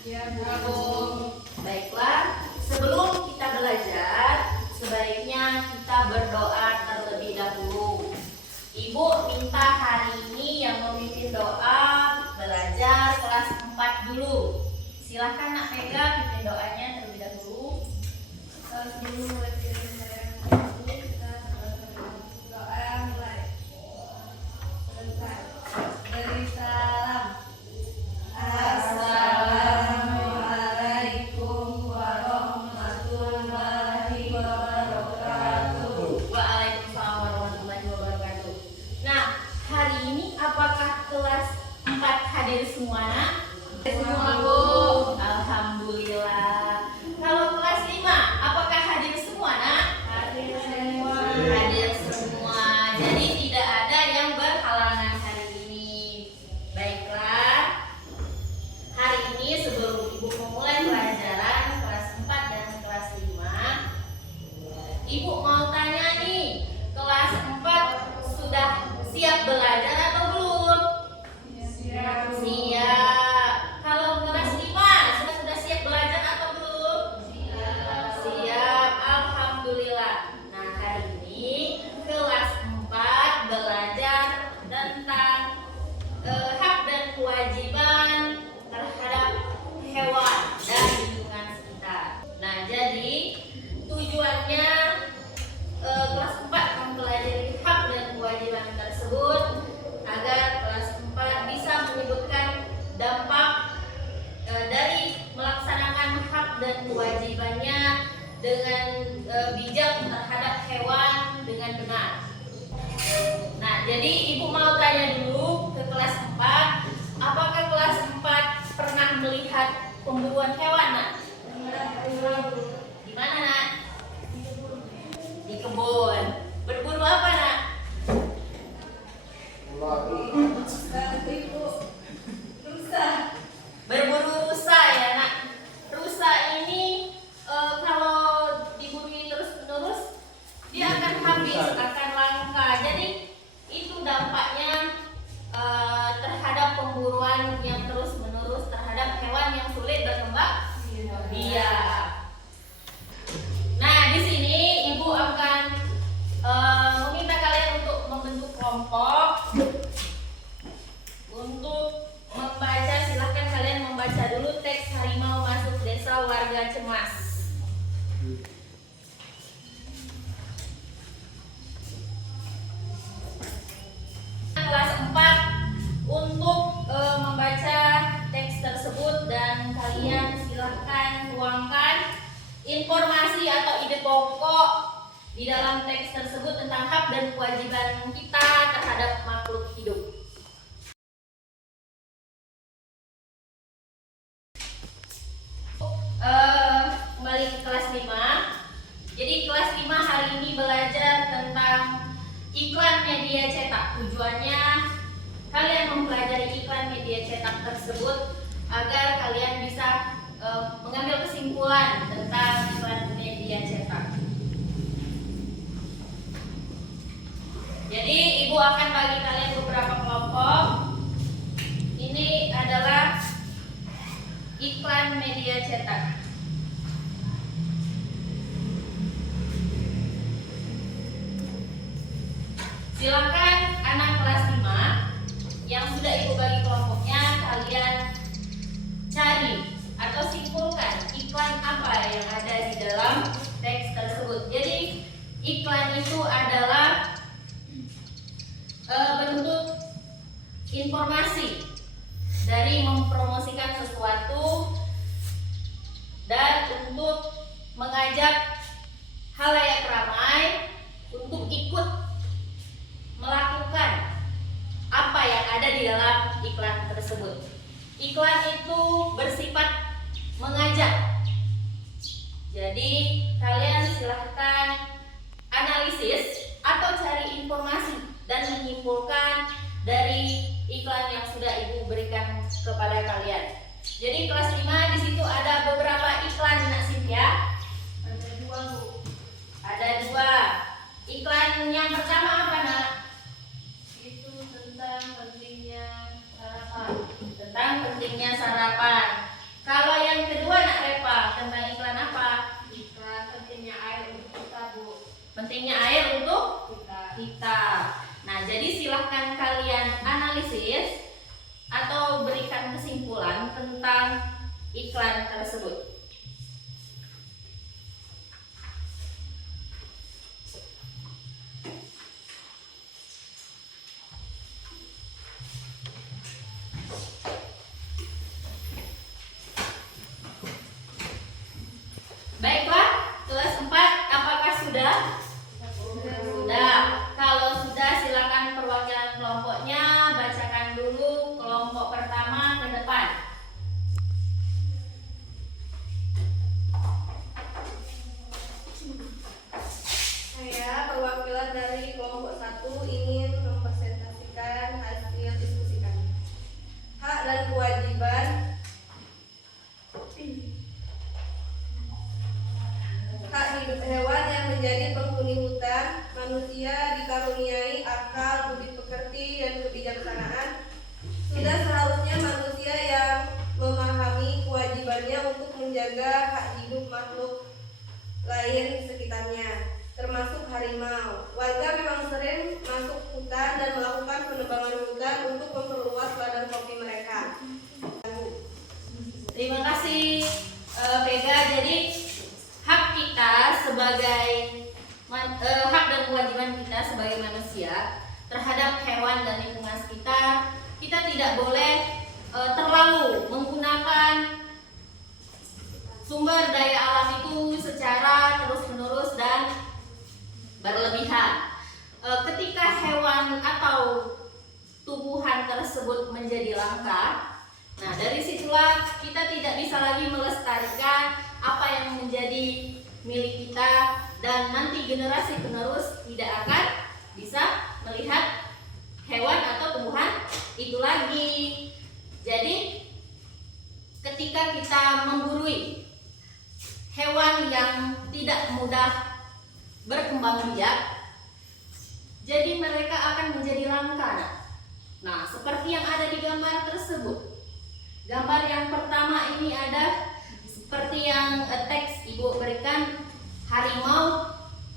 Iya, Bu. Nah, Bu. Baiklah, sebelum kita belajar, sebaiknya kita berdoa terlebih dahulu. Ibu minta hari ini yang memimpin doa belajar kelas 4 dulu. Silahkan Nak Mega pimpin doanya terlebih dahulu. Sebelum mulai kita doa mulai. Selesai. Beri salam. Assalamualaikum warahmatullahi wabarakatuh. Waalaikumsalam warahmatullahi wabarakatuh. Nah, hari ini apakah kelas 4 hadir semua, Nak? Semua, Bu. Alhamdulillah. Kalau kelas 5 apakah hadir semua, Nak? Hadir semua. Hadir semua. Jadi tidak ada yang berhalangan hari ini. Baiklah. Hari ini sebelum Ibu memulai pelajaran kelas 4 dan kelas 5, Ibu mau tanya nih, kelas 4 sudah siap belajar atau belum? Siap, Bu. Siap. Kalau kelas 5 sudah siap belajar atau belum? Siap. Alhamdulillah. Nah, hari ini kelas 4 belajar tentang hak dan kewajiban terhadap hewan dan lingkungan sekitar. Nah, jadi tujuannya kelas 4 mempelajari hak dan kewajiban tersebut agar kelas 4 bisa menyebutkan dampak dari melaksanakan hak dan kewajibannya dengan bijak terhadap hewan dengan benar. Nah, jadi Ibu mau tanya dulu ke kelas 4, apakah kelas 4 pernah melihat pemburuan hewan, Nak? Di mana, Nak? Di kebun. Berburu apa, Nak? Nanti, Bu. Rusa. Berburu rusa ya, Nak. Rusa ini kalau diburu terus-menerus dia akan habis, akan langka. Jadi itu dampaknya terhadap pemburuan yang terus-menerus terhadap hewan yang sulit berkembang biak. Nah, di sini Ibu akan meminta kalian untuk membentuk kelompok untuk membaca. Silahkan kalian membaca dulu teks Harimau Masuk Desa Warga Cemas. Kelas 4 untuk membaca teks tersebut, dan kalian silahkan tuangkan informasi atau ide pokok di dalam teks tersebut tentang hak dan kewajiban kita terhadap makhluk hidup. Kembali ke kelas 5. Jadi kelas 5 hari ini belajar tentang iklan media cetak. Tujuannya kalian mempelajari iklan media cetak tersebut agar kalian bisa mengambil kesimpulan tentang iklan media cetak. Jadi Ibu akan bagi kalian beberapa kelompok. Ini adalah iklan media cetak. Silakan anak kelas 5 yang sudah Ibu bagi kelompoknya, kalian cari atau simpulkan iklan apa yang ada di dalam teks tersebut. Jadi iklan itu adalah bentuk informasi dari mempromosikan sesuatu dan untuk mengajak halayak ramai untuk ikut melakukan apa yang ada di dalam iklan tersebut. Iklan itu bersifat mengajak. Jadi kalian silahkan analisis atau cari informasi dan menyimpulkan dari iklan yang sudah Ibu berikan kepada kalian. Jadi kelas 5 di situ ada beberapa iklan, Nak Cynthia. Ada 2, Bu. Ada 2. Iklan yang pertama apa, Nak? Itu tentang pentingnya sarapan. Tentang pentingnya sarapan. Kalau silahkan kalian analisis atau berikan kesimpulan tentang iklan tersebut. Baiklah, kelas 4 apakah sudah? Sudah. Kalau sudah, silakan perwakilan kelompoknya bacakan dulu kelompok pertama ke depan. Saya perwakilan dari kelompok 1 ingin mempresentasikan hasil diskusi kami. Hak dan kewajiban hak hidup hewan yang menjadi penghuni hutan. Manusia dikaruniai akal, budi pekerti, dan kebijaksanaan. Sudah seharusnya manusia yang memahami kewajibannya untuk menjaga hak hidup makhluk lain sekitarnya, termasuk harimau. Warga memang sering masuk hutan dan melakukan penebangan hutan untuk memperluas ladang kopi mereka. Terima kasih Vega. Jadi hak kita sebagai hak dan kewajiban kita sebagai manusia terhadap hewan dan lingkungan sekitar, kita tidak boleh terlalu menggunakan sumber daya alam itu secara terus-menerus dan berlebihan. Ketika hewan atau tumbuhan tersebut menjadi langka, nah dari situlah kita tidak bisa lagi melestarikan apa yang menjadi milik kita, dan nanti generasi penerus tidak akan bisa melihat hewan atau tumbuhan itu lagi. Jadi ketika kita memburui hewan yang tidak mudah berkembang biak, jadi mereka akan menjadi langka. Nah, seperti yang ada di gambar tersebut. Gambar yang pertama ini ada seperti yang teks Ibu berikan, harimau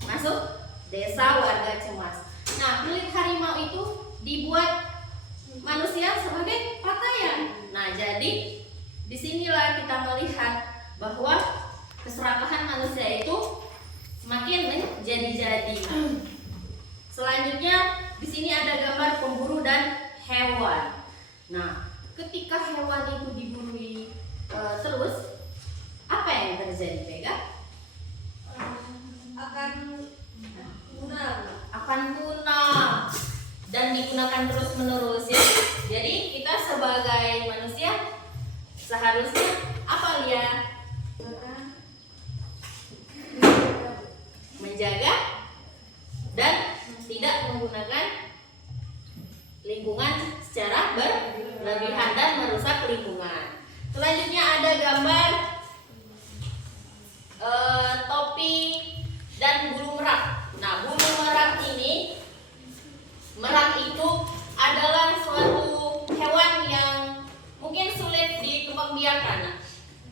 masuk desa warga cemas. Nah, kulit harimau itu dibuat manusia sebagai pakaian. Nah, jadi disinilah kita melihat bahwa keserakahan manusia itu semakin menjadi-jadi. Selanjutnya di sini ada gambar pemburu dan hewan. Nah, ketika hewan itu diburui terus, apa yang terjadi, Vega? Akan punah dan digunakan terus menerus ya. Jadi kita sebagai manusia seharusnya apa ya? Menjaga dan tidak menggunakan lingkungan secara berlebihan dan merusak lingkungan. Selanjutnya ada gambar topi dan bulu merak. Nah, bulu merak ini, merak itu adalah suatu hewan yang mungkin sulit dikembangbiakan.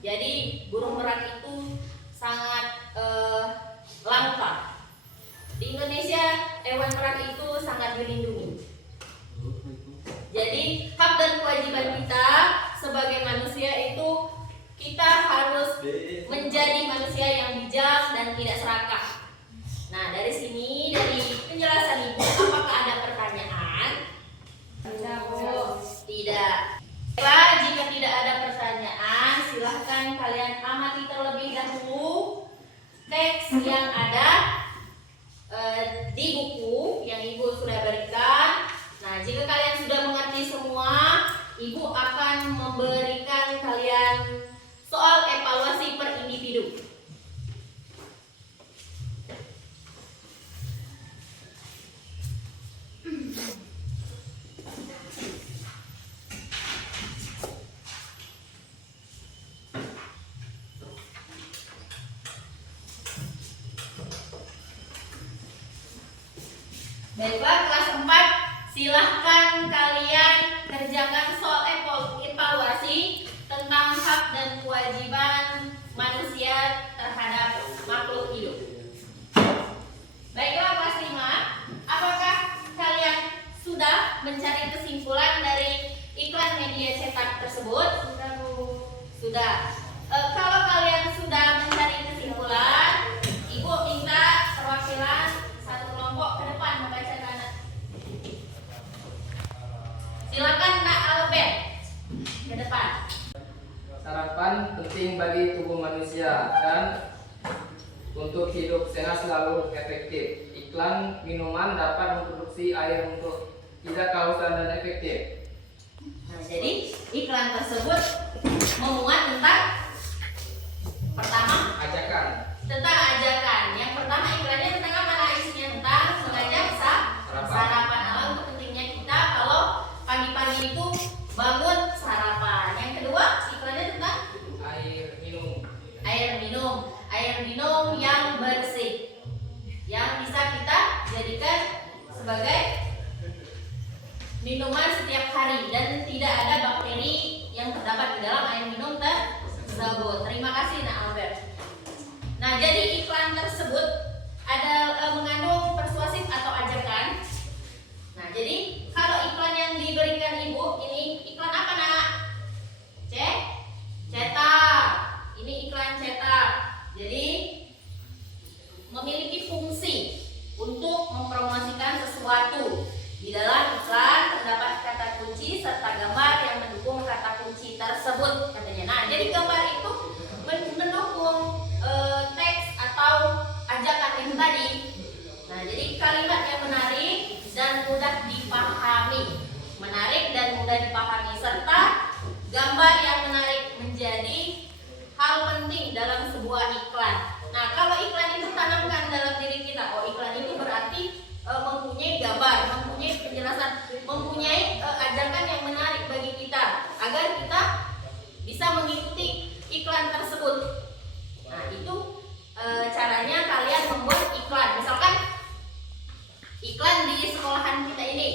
Jadi burung merak itu sangat langka. Di Indonesia hewan merak itu sangat dilindungi. Jadi hak dan kewajiban kita sebagai manusia itu kita harus menjadi manusia yang bijak dan tidak serakah. Nah, dari sini, dari penjelasan Ibu, apakah ada pertanyaan? Tidak. Baiklah, jika tidak ada pertanyaan, silahkan kalian amati terlebih dahulu teks yang ada di buku yang Ibu sudah berikan. Nah, jika kalian sudah mengerti semua, Ibu akan memberikan kalian soal evaluasi per individu. Baiklah, kelas 4, silahkan kalian kerjakan soal evaluasi tentang hak dan kewajiban manusia terhadap makhluk hidup. Baiklah, kelas 5, apakah kalian sudah mencari kesimpulan dari iklan media cetak tersebut? Sudah, Bu. Sudah. Kalau kalian sudah mencari kesimpulan, Ibu minta perwakilan satu kelompok ke depan membacakan. Silakan Nak Albert ke depan. Sarapan penting bagi tubuh manusia dan untuk hidup sehat selalu efektif. Iklan minuman dapat memproduksi air untuk tidak kehausan dan efektif. Nah, jadi iklan tersebut memuat tentang pertama Ajakan tentang ajakan. Yang pertama iklannya tentang apa? Nah, isinya tentang mengajak sarapan ala untuk pentingnya kita kalau pagi-pagi itu bangun sarapan. Yang kedua iklannya tentang air minum yang bersih yang bisa kita jadikan sebagai minuman setiap hari dan tidak ada bakteri yang terdapat di dalam air minum tersebut. Terima kasih Nak Albert. Nah, jadi iklan tersebut ada mengandung persuasif atau ajakan. Nah, jadi kalau iklan yang diberikan Ibu ini iklan apa Nak? Cetak. Ini iklan cetak. Jadi memiliki fungsi untuk mempromosikan sesuatu. Di dalam iklan terdapat kata kunci serta gambar yang mendukung kata kunci tersebut katanya. Nah, jadi gambar itu mendukung teks atau ajakan itu tadi. Nah, jadi kalimat yang menarik dan mudah dipahami. Menarik dan mudah dipahami serta gambar yang menarik menjadi hal penting dalam sebuah iklan. Nah, kalau iklan itu tanamkan dalam diri kita, oh iklan itu berarti mempunyai gambar, mempunyai penjelasan, mempunyai ajakan yang menarik bagi kita agar kita bisa mengikuti iklan tersebut. Nah, itu caranya kalian membuat iklan. Misalkan iklan di sekolahan kita ini,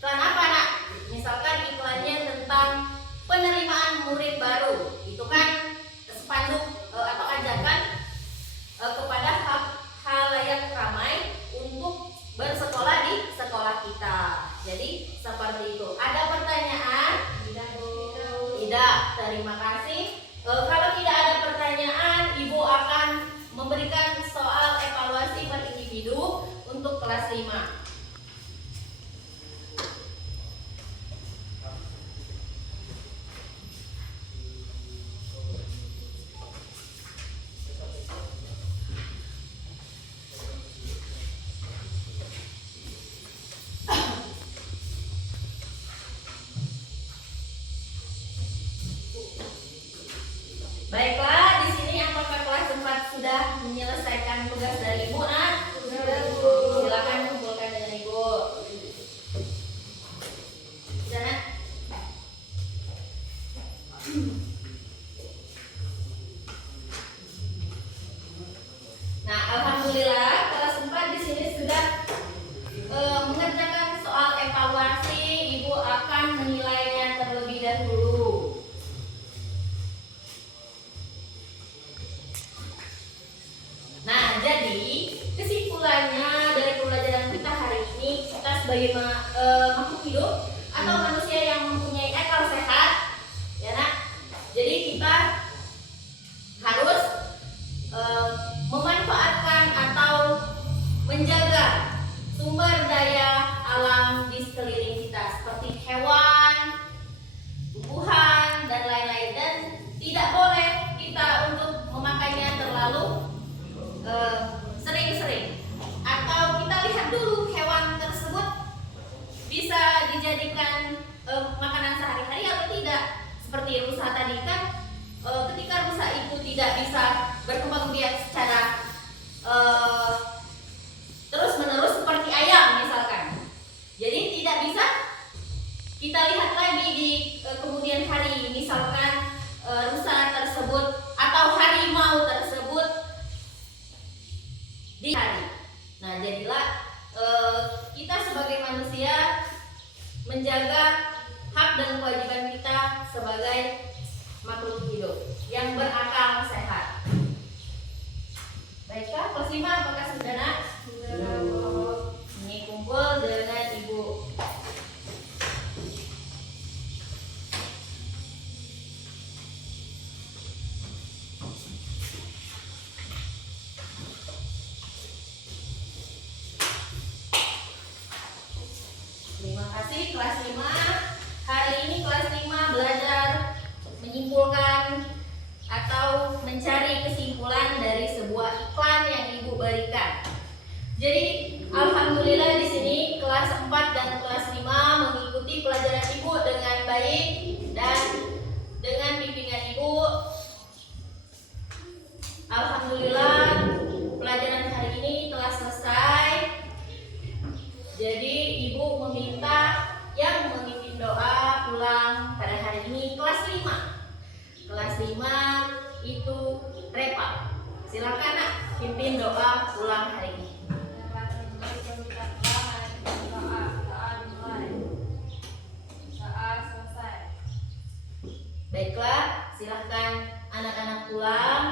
iklan apa Nak? Misalkan iklannya tentang penerimaan murid baru, itu kan spanduk atau ajakan kepada halayak ramai untuk bersekolah di sekolah kita. Jadi seperti itu. Ada pertanyaan? Tidak, Bu. Tidak. Terima kasih. Kalau tidak ada pertanyaan, Ibu akan memberikan soal evaluasi per individu untuk kelas 5. Baiklah, di sini apakah kelas 4 sudah menyelesaikan tugas dari Ibu, Nak? Sudah, Bu. Silakan kumpulkan dengan Ibu. Sudah, Nak? Nah, alhamdulillah kelas 4 di sini sudah mengerjakan soal evaluasi. Ibu akan menilainya terlebih dahulu. Nah, jadi kesimpulannya dari pembelajaran kita hari ini, kita sebagai makhluk hidup atau manusia yang mempunyai akal sehat, ya Nak. Jadi kita harus memanfaatkan atau menjaga sumber daya alam di sekeliling kita seperti hewan, tumbuhan dan lain-lain, dan tidak boleh kita untuk memakainya terlalu sering-sering, atau kita lihat dulu hewan tersebut bisa dijadikan makanan sehari-hari atau tidak. Seperti rusa tadi kan, ketika rusa itu tidak bisa berkembang biak secara terus-menerus seperti ayam misalkan, jadi tidak bisa kita lihat lagi di kemudian hari misalkan rusa tersebut atau harimau tersebut di hari. Nah, jadilah kita sebagai manusia menjaga hak dan kewajiban kita sebagai makhluk hidup yang berakal sehat. Baiklah, kelas 5 apakah sudah, Nak? Sudah, Bu. Ini kumpul dengan Ibu. berikan. Jadi alhamdulillah di sini kelas 4 dan kelas 5 mengikuti pelajaran Ibu dengan baik dan dengan bimbingan Ibu. Alhamdulillah pelajaran hari ini telah selesai. Jadi Ibu meminta yang memimpin doa pulang pada hari ini kelas 5. Kelas 5 itu Repa. Silakan Nak, pimpin doa pulang hari ini. Baiklah, silahkan anak-anak pulang.